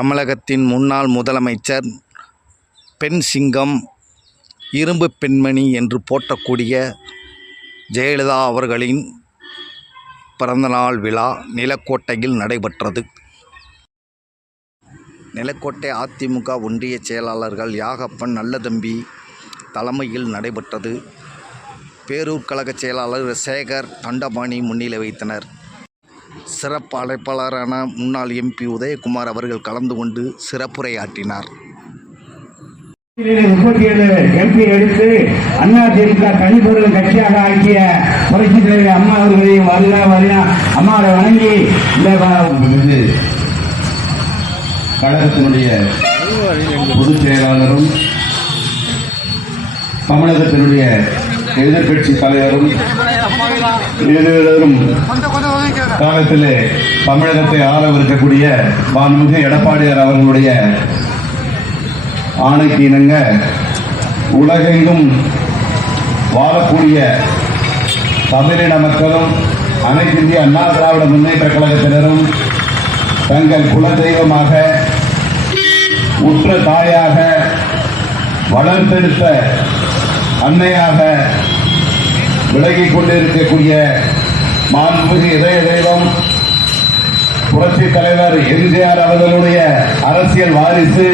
தமிழகத்தின் முன்னாள் முதலமைச்சர் பெண் சிங்கம், இரும்பு பெண்மணி என்று போற்றக்கூடிய ஜெயலலிதா அவர்களின் பிறந்தநாள் விழா நிலக்கோட்டையில் நடைபெற்றது. நிலக்கோட்டை அதிமுக ஒன்றிய செயலாளர்கள் யாகப்பன், நல்லதம்பி தலைமையில் நடைபெற்றது. பேரூர் கழக செயலாளர் சேகர், தண்டபாணி முன்னிலை வைத்தனர். சிறப்பு அழைப்பாளரான முன்னாள் MP உதயகுமார் அவர்கள் கலந்து கொண்டு சிறப்புரையாற்றினார். 37 MP எடுத்து அதிமுக தனிப்பெரும் கட்சியாக ஆக்கிய புரட்சித் தலைவர் அம்மா அவர்களையும் அம்மாவை வணங்கி இந்த கழகத்தினுடைய பொதுச் செயலாளரும் தமிழகத்தினுடைய எதிர்கட்சி தலைவரும் காலத்திலே தமிழகத்தை ஆளவிருக்கக்கூடிய மாண்புமிகு எடப்பாடியார் அவர்களுடைய ஆணைக்கு இணங்க உலகெங்கும் வாழக்கூடிய தமிழின மக்களும் அனைத்து இந்திய அண்ணா திராவிட முன்னேற்ற கழகத்தினரும் தங்கள் குலதெய்வமாக, உற்ற தாயாக, வளர்த்தெடுத்த அன்னையாக விலகிக் கொண்டிருக்கக்கூடிய மாண்புமிகு இதய தெய்வம் புரட்சி தலைவர் எம்ஜிஆர் அவர்களுடைய அரசியல் வாரிசு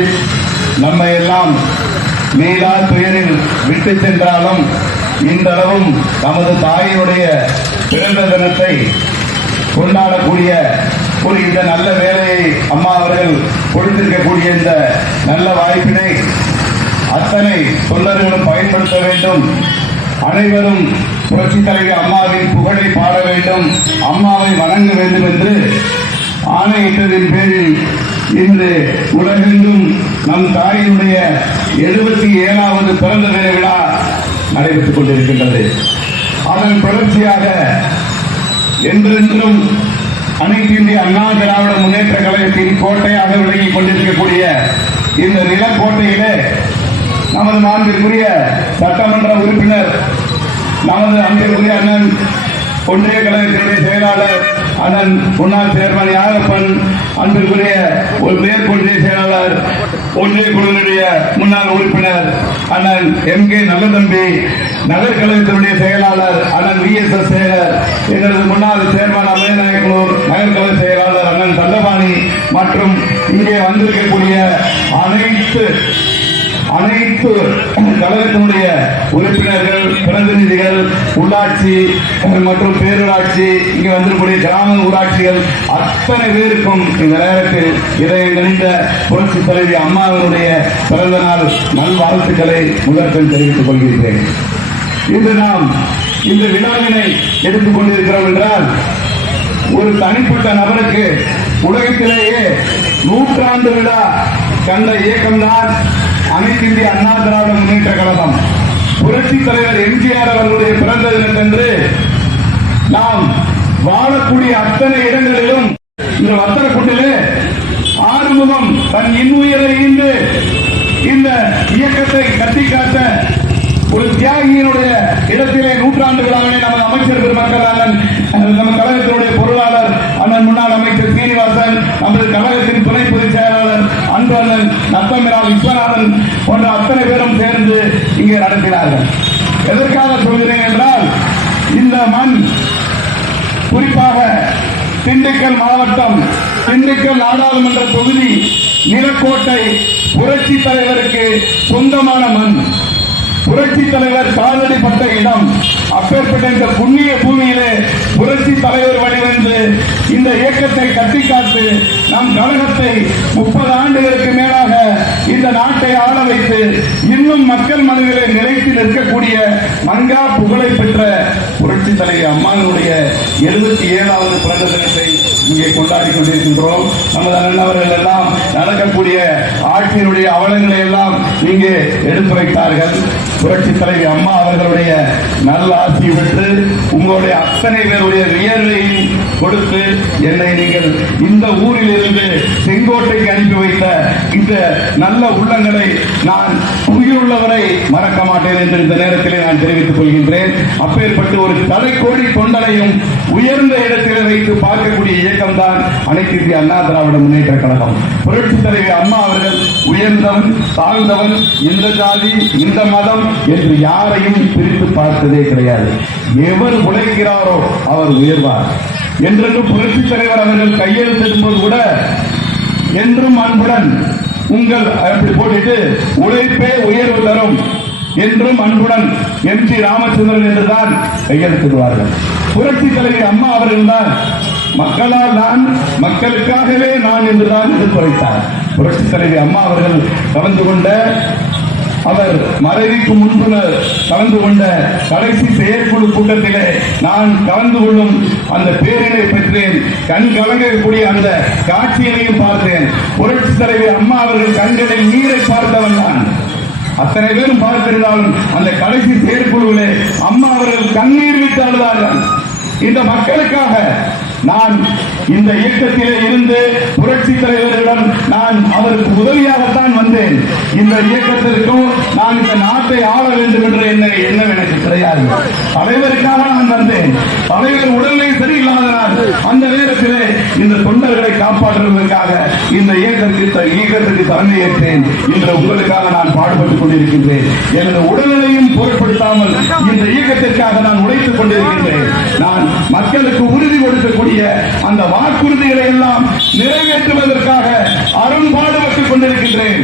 நம்மை எல்லாம் மீளா துயரில் விட்டு சென்றாலும் இன்றளவும் நமது தாயினுடைய பிறந்த தினத்தை கொண்டாடக்கூடிய ஒரு இந்த நல்ல வேலையை அம்மா அவர்கள் கொடுத்திருக்கக்கூடிய இந்த நல்ல வாய்ப்பினை அத்தனை தொண்டர்களும் பயன்படுத்த வேண்டும். அனைவரும் புரட்சி தலைவர் அம்மாவின் புகழை பாட வேண்டும், அம்மாவை வணங்க வேண்டும் என்று ஆணையிட்டதின் பேரில் இன்று உலகெங்கும் நம் தாயினுடைய 77வது பிறந்த தின விழா நடைபெற்றுக் கொண்டிருக்கின்றது. அதன் தொடர்ச்சியாக என்றென்றும் அனைத்து இந்திய அண்ணா திராவிட முன்னேற்ற கழகத்தின் கோட்டையாக விளங்கிக் கொண்டிருக்கக்கூடிய இந்த நிலக்கோட்டையிலே நமது மாண்பிற்குரிய சட்டமன்ற உறுப்பினர், நமது அன்பிற்குரிய அண்ணன் ஒன்றிய கழகத்தினுடைய செயலாளர் அண்ணன் முன்னாள் சேர்மன் யாகப்பன், அன்பிற்குரிய ஒரு மேற்கொள்கை செயலாளர் ஒன்றிய குழுவினுடைய முன்னாள் உறுப்பினர் அண்ணன் MK நல்லதம்பி, நகர் கழகத்தினுடைய செயலாளர் அண்ணன் VSS சேகர், எங்களது முன்னாள் சேர்மன் அமேநாயக்கனூர் நகர் கழக செயலாளர் அண்ணன் தண்டபாணி மற்றும் இங்கே வந்திருக்கக்கூடிய அனைத்து கழகத்தினுடைய உறுப்பினர்கள், பிரதிநிதிகள், உள்ளாட்சி மற்றும் பேரூராட்சி, இங்கே வந்திருக்கக்கூடிய கிராம ஊராட்சிகள் அத்தனை பேருக்கும் இந்த நேரத்தில் இதை நினைந்த புரட்சி தலைவி அம்மாவினுடைய பிறந்த நாள் நல்வாழ்த்துக்களை முதற்கண் தெரிவித்துக் கொள்கிறேன். இன்று நாம் இந்த விழாவினை எடுத்துக் கொண்டிருக்கிறோம் என்றால் ஒரு தனிப்பட்ட நபருக்கு உலகத்திலேயே 100ஆண்டு விழா கண்ட இயக்கம்தான் அனைத்து இந்திய அண்ணா திராவிட முன்னேற்ற கழகம். புரட்சி தலைவர் எம்ஜிஆர் அவர்களுடைய பிறந்த தினத்தன்று நாம் வாழக்கூடிய அத்தனை இடங்களிலும் இந்த வத்தலக்குண்டிலே ஆறுமுகம் தன் இன்னுயிரை ஈண்டு இந்த இயக்கத்தை கட்டிக்காட்ட ஒரு தியாகியினுடைய இடத்திலே 100ஆண்டு விழாவினை நமது அமைச்சர் பெருமக்கள் அண்ணன், நம்ம கழகத்தினுடைய பொருளாளர் அண்ணன் முன்னாள் அமைச்சர் சீனிவாசன், நமது கழகத்தின் துணை பொதுச் செயலாளர் அன்பு அண்ணன் நத்தமிரா விஸ்வநாதன் போன்ற அத்தனை பேரும் சேர்ந்து இங்கே நடத்தினார்கள். எதற்காக சொல்கிறேன் என்றால், இந்த மண் குறிப்பாக திண்டுக்கல் மாவட்டம், திண்டுக்கல் நாடாளுமன்ற தொகுதி நிலக்கோட்டை புரட்சி தலைவருக்கு சொந்தமான மண். புரட்சி தலைவர் காலடிப்பட்ட இடம். அப்பேற்பட்ட இந்த புண்ணிய பூமியிலே புரட்சி தலைவர் வழிவந்து இந்த இயக்கத்தை கட்டிக்காத்து நம் கழகத்தை 30 ஆண்டுகளுக்கு மேலாக இந்த நாட்டை ஆள வைத்து இன்னும் மக்கள் மனதிலே நிலைத்து நிற்கக்கூடிய மங்கா புகழை பெற்ற புரட்சி தலைவர் அம்மாவினுடைய 77வது பிறந்த தினத்தை இங்கே கொண்டாடி கொண்டிருக்கின்றோம். நமது அண்ணவர்கள் எல்லாம் நடக்கக்கூடிய ஆட்சியினுடைய அவலங்களை எல்லாம் இங்கே எடுத்துரைத்தார்கள். புரட்சி தலைவி அம்மா அவர்களுடைய நல்ல ஆட்சி பெற்று உங்களுடைய அத்தனை பேருடைய வியர்வையும் கொடுத்து என்னை நீங்கள் இந்த ஊரில் இருந்து செங்கோட்டைக்கு அனுப்பி வைத்த இந்த நல்ல உள்ளங்களை நான் உயிருள்ளவரை மறக்க மாட்டேன் என்று இந்த நேரத்திலே நான் தெரிவித்துக் கொள்கின்றேன். அப்பேற்பட்டு ஒரு தலைக்கோடி தொண்டனையும் உயர்ந்த இடத்திலே வைத்து பார்க்கக்கூடிய இயக்கம் தான் அனைத்து இந்திய அண்ணா திராவிட முன்னேற்ற கழகம். புரட்சி தலைவி அம்மா அவர்கள் உயர்ந்தவன் தாழ்ந்தவன், இந்த ஜாதி இந்த மதம் என்று யாரையும் பிரித்து பார்த்ததே கிடையாது. எவர் உழைக்கிறாரோ அவர் உயர்வார் என்றென்றும் புரட்சி தலைவர் அவர்கள் கையெழுத்திடும்போது கூட என்றும் அன்புடன் உங்கள் அப்படி போட்டுட்டு உழைப்பே உயர்வு தரும் என்றும் அன்புடன் எம்.ஜி. ராமச்சந்திரன் என்றுதான் கையெழுத்திடுவார்கள். புரட்சி தலைவி அம்மா அவர்கள் தான் மக்களால் நான், மக்களுக்காகவே நான் என்றுதான் எடுத்துரைத்தார். புரட்சி தலைவி அம்மா அவர்கள் கலந்து கொண்ட, அவர் மறைவுக்கு முன்பு கலந்து கொண்ட கடைசி செயற்குழு கூட்டத்திலே நான் கலந்து கொள்ளும் அந்த பேரினை பெற்றேன். கண் கலங்கக்கூடிய அந்த காட்சியினையும் பார்த்தேன். புரட்சி தலைவி அம்மா அவர்கள் கண்களில் நீரை பார்த்தவன் நான். அத்தனை பேரும் பார்த்திருந்தாலும் அந்த கடைசி செயற்குழுவிலே அம்மா அவர்கள் கண்ணீர் விட்டு அழுதார்கள். இந்த மக்களுக்காக நான் இந்த இயக்கத்திலே இருந்து புரட்சி தலைவரிடம் நான் அவருக்கு உதவியாகத்தான் வந்தேன். இந்த இயக்கத்திற்கும் நான் இந்த நாட்டை ஆள வேண்டும் என்ற எண்ணம் எனக்கு கிடையாது. தலைவருக்காக நான் வந்தேன். தலைவர் உடல்நிலை சரியில்லாதனால் அந்த நேரத்திலே இந்த தொண்டர்களை காப்பாற்றுவதற்காக இந்த இயக்கத்திற்கு தலைமையேற்றேன். இன்று உங்களுக்காக நான் பாடுபட்டுக் கொண்டிருக்கின்றேன். எனது உடல்நிலையும் பொருட்படுத்தாமல் இந்த இயக்கத்திற்காக நான் உழைத்துக் கொண்டிருக்கின்றேன். நான் மக்களுக்கு உறுதி கொடுக்கக்கூடிய அந்த வாக்குறுதிகளை எல்லாம் நிறைவேற்றுவதற்காக அரும்பாடுபட்டுக் கொண்டிருக்கின்றேன்.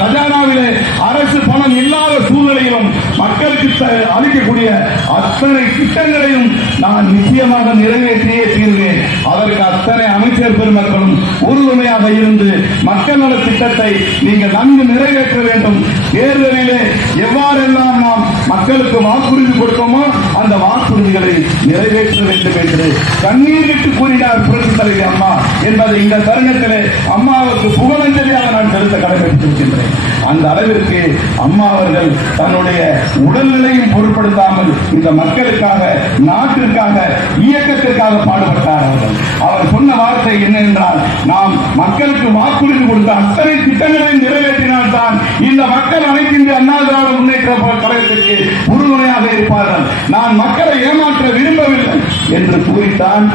கஜானாவிலே அரசு பணம் இல்லாத சூழ்நிலையிலும் மக்களுக்கு அளிக்கக்கூடிய அத்தனை திட்டங்களையும் நான் நிச்சயமாக நிறைவேற்றியே தீர்வேன். அதற்கு அத்தனை அமைச்சர் பெருமக்களும் உறுதுணையாக இருந்து மக்கள் நல திட்டத்தை நீங்கள் நன்கு நிறைவேற்ற வேண்டும். தேர்தலிலே எவ்வாறெல்லாம் நாம் மக்களுக்கு வாக்குறுதி கொடுத்தோமோ அந்த வாக்குறுதிகளை நிறைவேற்ற வேண்டும் என்று கண்ணீர் விட்டு கூறினார் புரட்சி தலைவி அம்மா என்பதை இந்த தருணத்திலே அம்மாவுக்கு புகழஞ்சலியாக நான் செலுத்த கடமைப்பட்டிருக்கின்றேன். அந்த அளவிற்கு அம்மா அவர்கள் தன்னுடைய உடல்நிலையும் பொருட்படுத்தாமல் இந்த மக்களுக்காக, நாட்டிற்காக, இயக்கத்திற்காக பாடுபட்டார். அவர் சொன்ன வார்த்தை என்ன என்றால், நாம் மக்களுக்கு வாக்குறுதி கொடுத்த அத்தனை திட்டங்களையும் நிறைவேற்றினால்தான் இந்த மக்கள் அனைத்து இந்திய அண்ணா திராவிட முன்னேற்ற கழகத்திற்கு உறுதுணையாக இருப்பார்கள். நான் மக்களை ஏமாற்ற விரும்பவில்லை என்று கூறித்தான்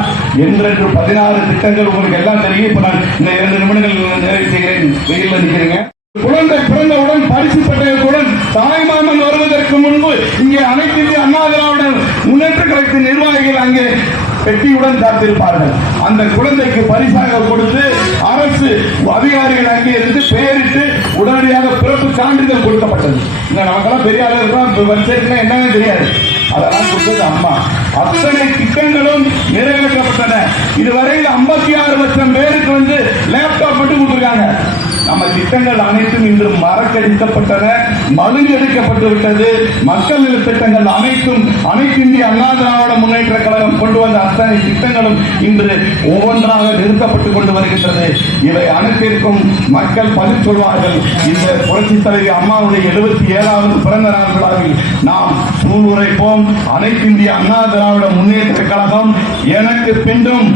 என்றென்று 16 திட்டங்கள் உங்களுக்கு எல்லாம் தெரியும். இப்ப நான் இந்த 2 நிமிடங்கள் நிறைவு செய்கிறேன். வெயிலில் நிற்கிறேங்க. குழந்தை பிறந்தவுடன் பரிசு பெற்றவுடன் தாய்மாமன் வருவதற்கு முன்பு இங்கே அனைத்து இந்திய அண்ணா திராவிட முன்னேற்ற கழகத்தின் நிர்வாகிகள் அங்கே பெட்டியுடன் காத்திருப்பார்கள். அந்த குழந்தைக்கு பரிசாக கொடுத்து அரசு அதிகாரிகள் அங்கே இருந்து பெயரிட்டு உடனடியாக பிறப்பு சான்றிதழ் கொடுக்கப்பட்டது. நமக்கெல்லாம் பெரிய ஆளுநர் என்னன்னு தெரியாது. அதெல்லாம் கொடுத்தது அம்மா. அத்தனை திட்டங்களும் நிறைவேற்றப்பட்டன. இதுவரையில் 56 லட்சம் பேருக்கு லேப்டாப் மட்டும் கொடுத்திருக்காங்க. நம்ம திட்டங்கள் அனைத்தும் இன்று மறக்கடிக்கப்பட்டன, மழுங்கி எடுக்கப்பட்டு விட்டது. மக்கள் நல திட்டங்கள் அனைத்தும் அனைத்து இந்திய அண்ணா திராவிட முன்னேற்ற கழகம் கொண்டு வந்த அத்தனை திட்டங்களும் இன்று ஒவ்வொன்றாக நிறுத்தப்பட்டுக் கொண்டு வருகின்றது. இவை அனைத்திற்கும் மக்கள் பதில் சொல்வார்கள். இந்த புரட்சி தலைவி அம்மாவுடைய 77வது பிறந்த நாள் விழாவில் நாம் சூளுரைப்போம். அனைத்து இந்திய அண்ணா திராவிட முன்னேற்ற கழகம் எனக்கு பின்னும்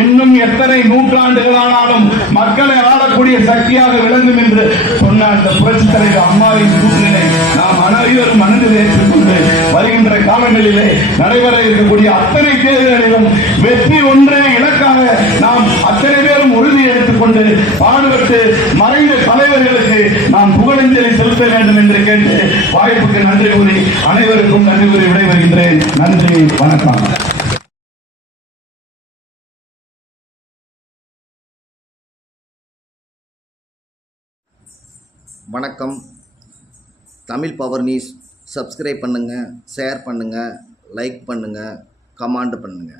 இன்னும் எத்தனை நூற்றாண்டுகளானாலும் மக்களை ஆளக்கூடிய சக்தியாக விளங்கும் என்று சொன்ன அந்த புரட்சி தலைவர் அம்மாவின் சூழ்நிலை நாம் அனைவரும் மனதில் ஏற்றுக்கொண்டு வருகின்ற காலங்களிலே நடைபெற இருக்கக்கூடிய அத்தனை தேர்தலிலும் வெற்றி ஒன்றே இலக்காக நாம் அத்தனை பேரும் உறுதி எடுத்துக்கொண்டு பாடுபட்டு மறைந்த தலைவர்களுக்கு நாம் புகழஞ்சலி செலுத்த வேண்டும் என்று கேட்டு வாய்ப்புக்கு நன்றி கூறி அனைவருக்கும் நன்றி கூறி விடைபெறுகின்றேன். நன்றி, வணக்கம். வணக்கம். தமிழ் பவர் நியூஸ் சப்ஸ்கிரைப் பண்ணுங்கள், ஷேர் பண்ணுங்கள், லைக் பண்ணுங்கள், கமெண்ட் பண்ணுங்கள்.